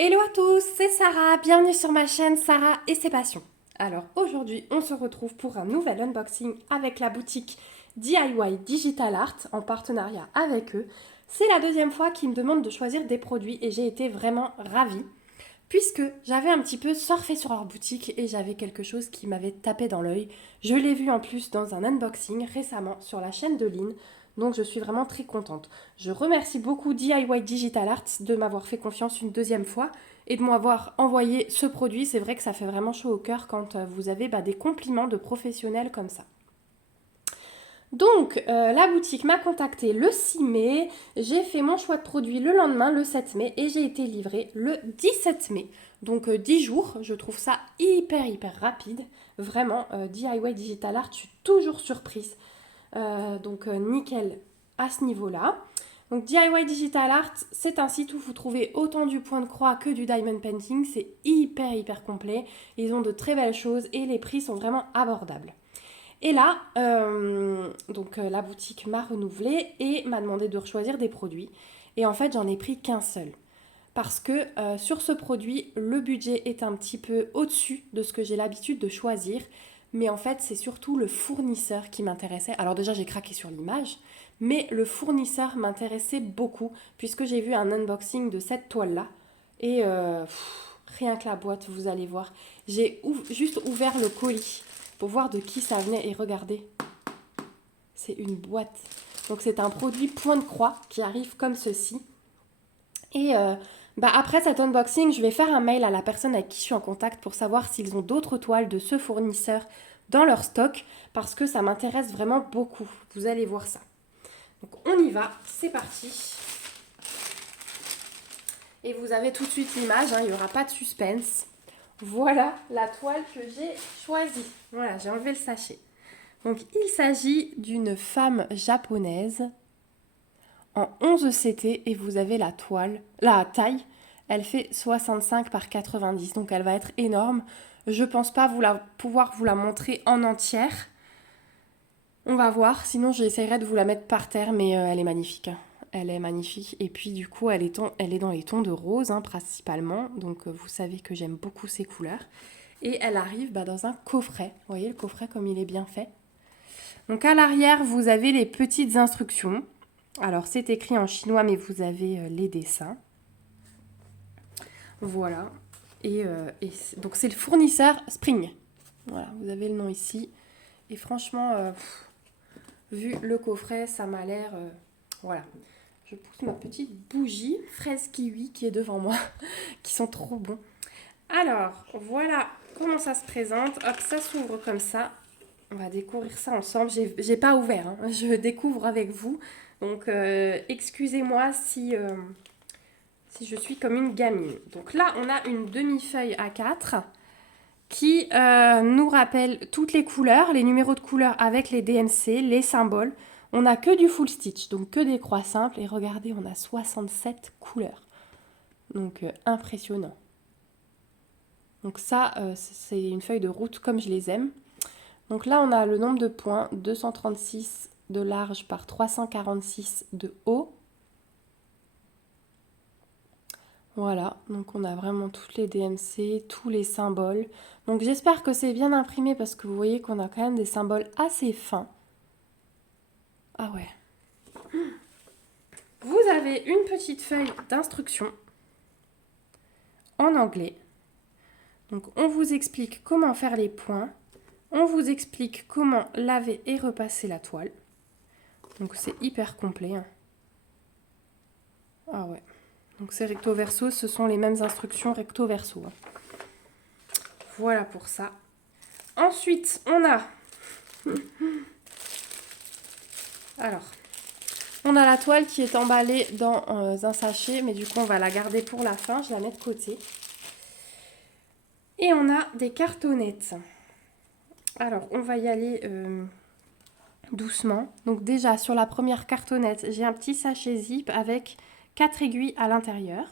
Hello à tous, c'est Sarah, bienvenue sur ma chaîne Sarah et ses passions. Alors aujourd'hui on se retrouve pour un nouvel unboxing avec la boutique DIY Digital Art en partenariat avec eux. C'est la deuxième fois qu'ils me demandent de choisir des produits et j'ai été vraiment ravie puisque j'avais un petit peu surfé sur leur boutique et j'avais quelque chose qui m'avait tapé dans l'œil. Je l'ai vu en plus dans un unboxing récemment sur la chaîne de Lynn, donc je suis vraiment très contente. Je remercie beaucoup DIY Digital Art de m'avoir fait confiance une deuxième fois et de m'avoir envoyé ce produit. C'est vrai que ça fait vraiment chaud au cœur quand vous avez des compliments de professionnels comme ça. Donc, la boutique m'a contacté le 6 mai, j'ai fait mon choix de produit le lendemain, le 7 mai, et j'ai été livrée le 17 mai. Donc 10 jours, je trouve ça hyper rapide. Vraiment, DIY Digital Art, je suis toujours surprise. Nickel à ce niveau-là. Donc DIY Digital Art, c'est un site où vous trouvez autant du point de croix que du diamond painting. C'est hyper complet. Ils ont de très belles choses et les prix sont vraiment abordables. Et là, la boutique m'a renouvelé et m'a demandé de choisir des produits. Et en fait, j'en ai pris qu'un seul. Parce que sur ce produit, le budget est un petit peu au-dessus de ce que j'ai l'habitude de choisir. Mais en fait, c'est surtout le fournisseur qui m'intéressait. Alors déjà, j'ai craqué sur l'image, mais le fournisseur m'intéressait beaucoup, puisque j'ai vu un unboxing de cette toile-là. Et rien que la boîte, vous allez voir. J'ai juste ouvert le colis pour voir de qui ça venait et regardez. C'est une boîte. Donc c'est un produit point de croix qui arrive comme ceci. Et après cet unboxing, je vais faire un mail à la personne avec qui je suis en contact pour savoir s'ils ont d'autres toiles de ce fournisseur dans leur stock parce que ça m'intéresse vraiment beaucoup. Vous allez voir ça. Donc on y va, c'est parti. Et vous avez tout de suite l'image, hein, il n'y aura pas de suspense. Voilà la toile que j'ai choisie. Voilà, j'ai enlevé le sachet. Donc il s'agit d'une femme japonaise en 11 CT et vous avez la toile, la taille, elle fait 65 par 90, donc elle va être énorme. Je pense pas pouvoir vous la montrer en entière. On va voir, sinon j'essaierai de vous la mettre par terre, mais elle est magnifique. Elle est magnifique. Et puis du coup, elle est dans les tons de rose hein, principalement. Donc vous savez que j'aime beaucoup ces couleurs. Et elle arrive dans un coffret. Vous voyez le coffret comme il est bien fait. Donc à l'arrière, vous avez les petites instructions. Alors c'est écrit en chinois, mais vous avez les dessins. Voilà. Donc c'est le fournisseur Spring. Voilà, vous avez le nom ici. Et franchement, vu le coffret, ça m'a l'air... voilà. Je pousse ma petite bougie fraise kiwi qui est devant moi, qui sont trop bons. Alors, voilà comment ça se présente. Hop, ça s'ouvre comme ça. On va découvrir ça ensemble. J'ai pas ouvert, hein. Je découvre avec vous. Donc, excusez-moi si je suis comme une gamine. Donc là, on a une demi-feuille A4 qui nous rappelle toutes les couleurs, les numéros de couleurs avec les DMC, les symboles. On n'a que du full stitch, donc que des croix simples. Et regardez, on a 67 couleurs. Donc, impressionnant. Donc ça, c'est une feuille de route comme je les aime. Donc là, on a le nombre de points, 236 de large par 346 de haut. Voilà, donc on a vraiment toutes les DMC, tous les symboles. Donc j'espère que c'est bien imprimé parce que vous voyez qu'on a quand même des symboles assez fins. Ah ouais. Vous avez une petite feuille d'instruction en anglais. Donc on vous explique comment faire les points. On vous explique comment laver et repasser la toile. Donc c'est hyper complet. Hein. Ah ouais. Donc c'est recto verso, ce sont les mêmes instructions recto verso. Hein. Voilà pour ça. Ensuite, on a... Alors, on a la toile qui est emballée dans un sachet, mais du coup on va la garder pour la fin, je la mets de côté. Et on a des cartonnettes. Alors, on va y aller doucement. Donc déjà, sur la première cartonnette, j'ai un petit sachet zip avec 4 aiguilles à l'intérieur.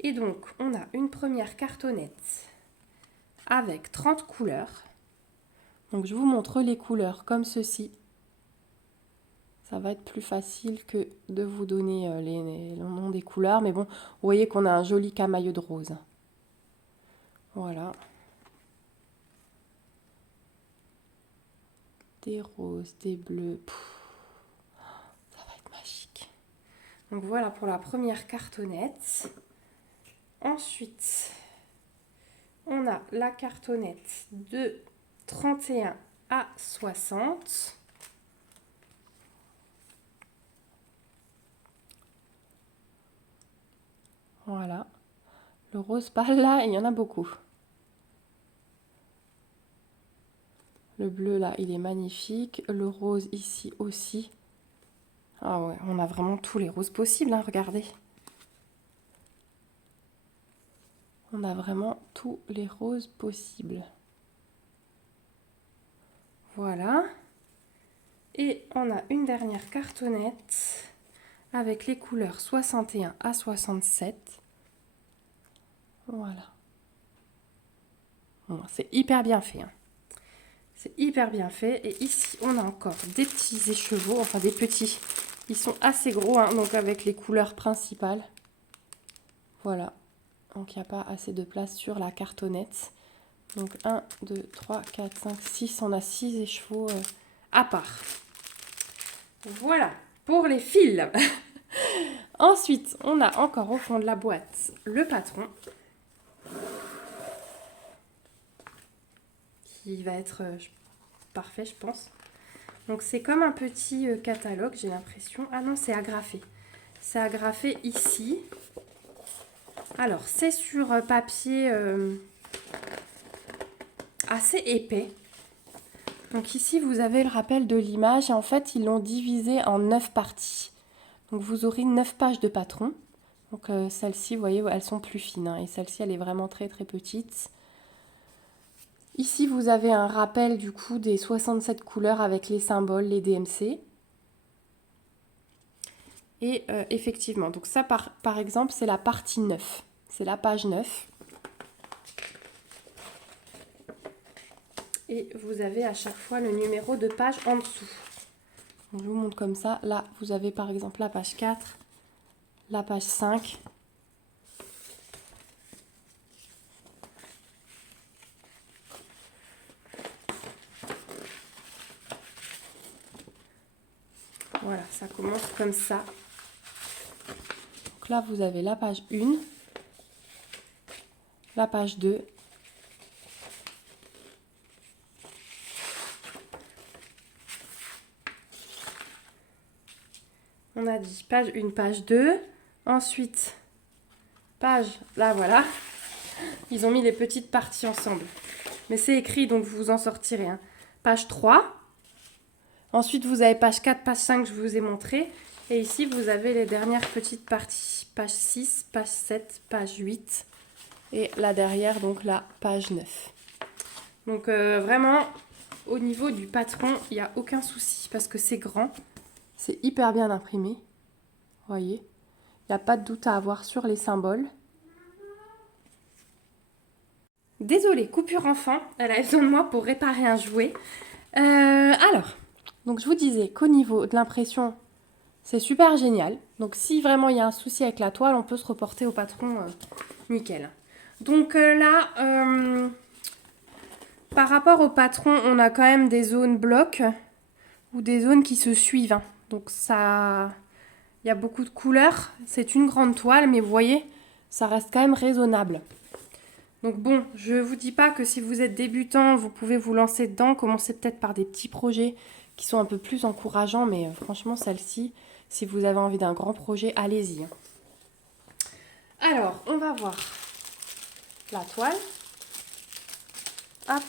Et donc, on a une première cartonnette avec 30 couleurs. Donc, je vous montre les couleurs comme ceci. Ça va être plus facile que de vous donner les noms des couleurs. Mais bon, vous voyez qu'on a un joli camailleux de rose. Voilà. Des roses, des bleus. Ça va être magique. Donc voilà pour la première cartonnette. Ensuite, on a la cartonnette de 31 à 60. Voilà. Le rose pâle là, il y en a beaucoup. Le bleu là, il est magnifique. Le rose ici aussi. Ah ouais, on a vraiment tous les roses possibles, hein, regardez. On a vraiment tous les roses possibles. Voilà. Et on a une dernière cartonnette avec les couleurs 61 à 67. Voilà. Bon, c'est hyper bien fait, hein. C'est hyper bien fait. Et ici, on a encore des petits écheveaux, enfin des petits. Ils sont assez gros, hein, donc avec les couleurs principales. Voilà. Donc, il n'y a pas assez de place sur la cartonnette. Donc, 1, 2, 3, 4, 5, 6. On a 6 écheveaux à part. Voilà, pour les fils. Ensuite, on a encore au fond de la boîte le patron. Qui va être parfait, je pense. Donc, c'est comme un petit catalogue, j'ai l'impression. Ah non, c'est agrafé. C'est agrafé ici. Alors, c'est sur papier assez épais. Donc ici, vous avez le rappel de l'image. Et en fait, ils l'ont divisé en 9 parties. Donc, vous aurez 9 pages de patron. Donc, celles-ci, vous voyez, elles sont plus fines, hein. Et celle-ci, elle est vraiment très, très petite. Ici, vous avez un rappel, du coup, des 67 couleurs avec les symboles, les DMC. Et effectivement, donc ça, par exemple, c'est la partie 9. C'est la page 9. Et vous avez à chaque fois le numéro de page en dessous. Donc, je vous montre comme ça. Là, vous avez par exemple la page 4, la page 5. Voilà, ça commence comme ça. Donc là, vous avez la page 1, la page 2, on a dit page 1, page 2. Ensuite, page, là voilà. Ils ont mis les petites parties ensemble. Mais c'est écrit, donc vous vous en sortirez, hein. Page 3. Ensuite, vous avez page 4, page 5, je vous ai montré. Et ici, vous avez les dernières petites parties. Page 6, page 7, page 8. Et là derrière, donc la page 9. Donc vraiment, au niveau du patron, il n'y a aucun souci parce que c'est grand. C'est hyper bien imprimé. Vous voyez, il n'y a pas de doute à avoir sur les symboles. Désolée, coupure enfant. Elle a besoin de moi pour réparer un jouet. Alors, donc je vous disais qu'au niveau de l'impression, c'est super génial. Donc si vraiment il y a un souci avec la toile, on peut se reporter au patron nickel. Donc là, par rapport au patron, on a quand même des zones blocs ou des zones qui se suivent, hein. Donc ça, il y a beaucoup de couleurs. C'est une grande toile, mais vous voyez, ça reste quand même raisonnable. Donc bon, je ne vous dis pas que si vous êtes débutant, vous pouvez vous lancer dedans. Commencez peut-être par des petits projets qui sont un peu plus encourageants. Mais franchement, celle-ci, si vous avez envie d'un grand projet, allez-y. Alors, on va voir la toile. Hop.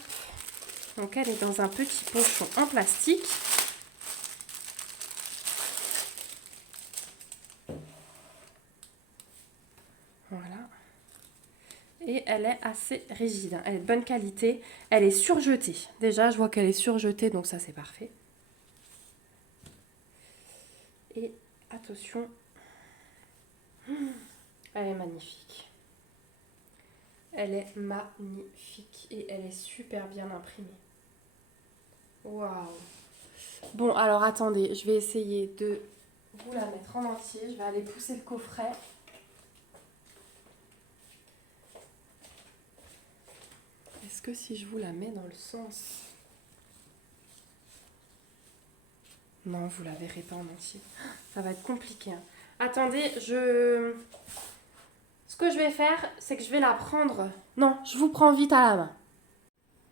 Donc, elle est dans un petit pochon en plastique. Voilà. Et elle est assez rigide, elle est de bonne qualité. Elle est surjetée. Déjà, je vois qu'elle est surjetée, donc ça, c'est parfait. Et attention, elle est magnifique. Elle est magnifique et elle est super bien imprimée. Waouh! Bon, alors attendez, je vais essayer de vous la mettre en entier. Je vais aller pousser le coffret. Est-ce que si je vous la mets dans le sens... Non, vous la verrez pas en entier. Ça va être compliqué. Hein. Attendez, Ce que je vais faire, c'est que je vais la prendre... Non, je vous prends vite à la main.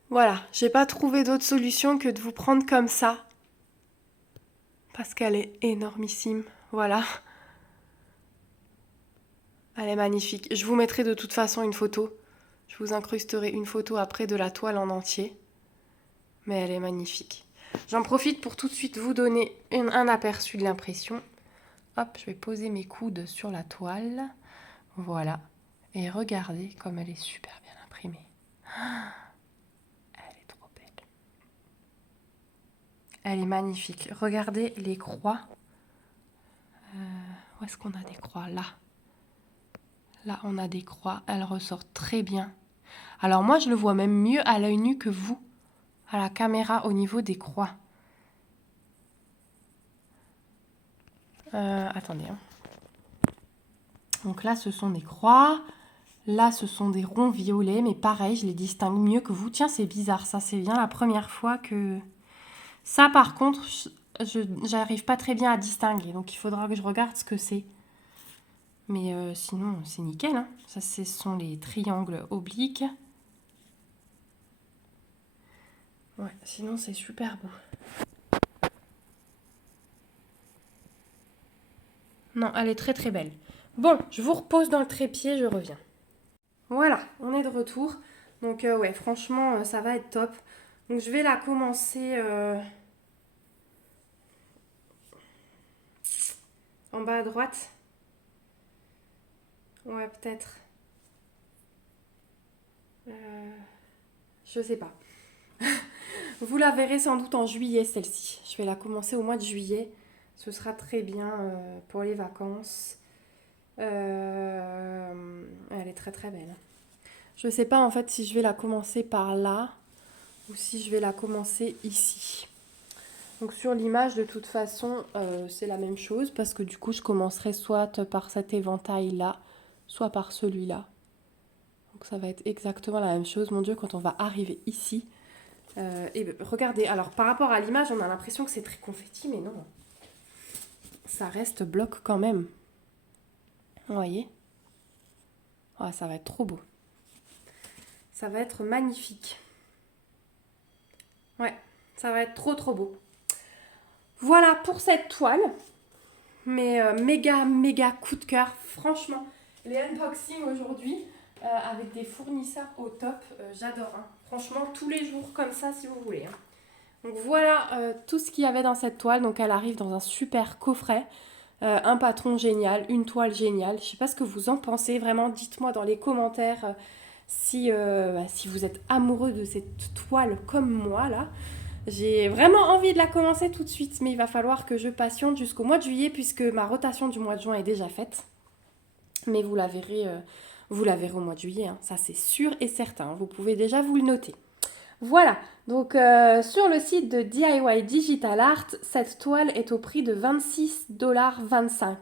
Voilà, j'ai pas trouvé d'autre solution que de vous prendre comme ça. Parce qu'elle est énormissime. Voilà. Elle est magnifique. Je vous mettrai de toute façon une photo. Je vous incrusterai une photo après de la toile en entier. Mais elle est magnifique. J'en profite pour tout de suite vous donner un aperçu de l'impression. Hop, je vais poser mes coudes sur la toile. Voilà. Et regardez comme elle est super bien imprimée. Elle est trop belle. Elle est magnifique. Regardez les croix. Où est-ce qu'on a des croix? Là. Là, on a des croix. Elles ressortent très bien. Alors moi, je le vois même mieux à l'œil nu que vous. À la caméra au niveau des croix. Attendez. Hein. Donc là, ce sont des croix. Là, ce sont des ronds violets. Mais pareil, je les distingue mieux que vous. Tiens, c'est bizarre. Ça, c'est bien la première fois que... Ça, par contre, je n'arrive pas très bien à distinguer. Donc, il faudra que je regarde ce que c'est. Mais sinon, c'est nickel. Hein. Ça, ce sont les triangles obliques. Ouais, sinon, c'est super beau. Non, elle est très très belle. Bon, je vous repose dans le trépied, je reviens. Voilà, on est de retour. Donc ouais, franchement, ça va être top. Donc je vais la commencer en bas à droite. Ouais, peut-être. Je sais pas. Vous la verrez sans doute en juillet, celle-ci. Je vais la commencer au mois de juillet. Ce sera très bien pour les vacances. Elle est très très belle. Je sais pas en fait si je vais la commencer par là ou si je vais la commencer ici. Donc sur l'image de toute façon c'est la même chose parce que du coup je commencerai soit par cet éventail là, soit par celui-là. Donc ça va être exactement la même chose. Mon Dieu, quand on va arriver ici, et regardez, alors par rapport à l'image on a l'impression que c'est très confetti mais non. Ça reste bloc quand même. Vous voyez? Oh, ça va être trop beau. Ça va être magnifique. Ouais, ça va être trop trop beau. Voilà pour cette toile. Mais méga coup de cœur. Franchement, les unboxings aujourd'hui avec des fournisseurs au top, j'adore. Hein. Franchement, tous les jours comme ça si vous voulez. Hein. Donc voilà tout ce qu'il y avait dans cette toile. Donc elle arrive dans un super coffret. Un patron génial, une toile géniale. Je ne sais pas ce que vous en pensez. Vraiment, dites-moi dans les commentaires si vous êtes amoureux de cette toile comme moi là. J'ai vraiment envie de la commencer tout de suite, mais il va falloir que je patiente jusqu'au mois de juillet puisque ma rotation du mois de juin est déjà faite. Mais vous la verrez au mois de juillet, hein. Ça c'est sûr et certain. Vous pouvez déjà vous le noter. Voilà, donc sur le site de DIY Digital Art, cette toile est au prix de 26,25 $.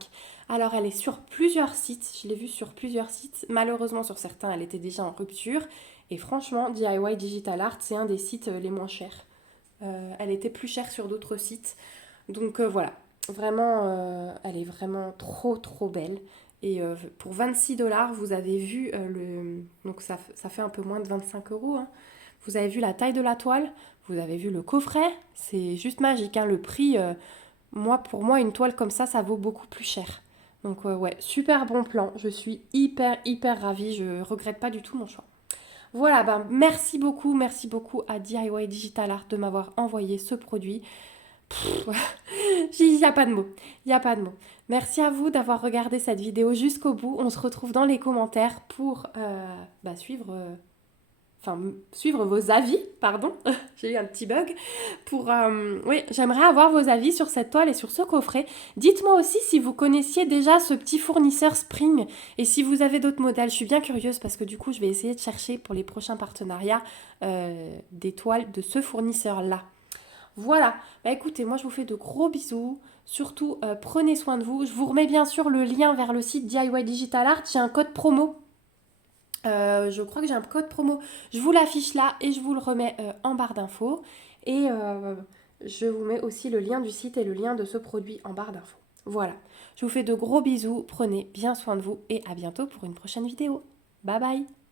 Alors elle est sur plusieurs sites, je l'ai vue sur plusieurs sites. Malheureusement sur certains elle était déjà en rupture. Et franchement, DIY Digital Art c'est un des sites les moins chers. Elle était plus chère sur d'autres sites. Donc voilà, vraiment, elle est vraiment trop trop belle. Et pour 26 $, vous avez vu donc ça fait un peu moins de 25 €. Hein. Vous avez vu la taille de la toile, vous avez vu le coffret. C'est juste magique. Hein. Le prix, pour moi, une toile comme ça vaut beaucoup plus cher. Donc ouais, super bon plan. Je suis hyper ravie. Je regrette pas du tout mon choix. Voilà, merci beaucoup à DIY Digital Art de m'avoir envoyé ce produit. Il n'y a pas de mots, Merci à vous d'avoir regardé cette vidéo jusqu'au bout. On se retrouve dans les commentaires pour suivre vos avis, pardon, j'ai eu un petit bug, oui, j'aimerais avoir vos avis sur cette toile et sur ce coffret. Dites-moi aussi si vous connaissiez déjà ce petit fournisseur Spring et si vous avez d'autres modèles. Je suis bien curieuse parce que du coup, je vais essayer de chercher pour les prochains partenariats des toiles de ce fournisseur-là. Voilà, bah écoutez, moi je vous fais de gros bisous. Surtout, prenez soin de vous. Je vous remets bien sûr le lien vers le site DIY Digital Art. J'ai un code promo. Je crois que j'ai un code promo. Je vous l'affiche là et je vous le remets en barre d'infos. Et je vous mets aussi le lien du site et le lien de ce produit en barre d'infos. Voilà, je vous fais de gros bisous. Prenez bien soin de vous et à bientôt pour une prochaine vidéo. Bye bye!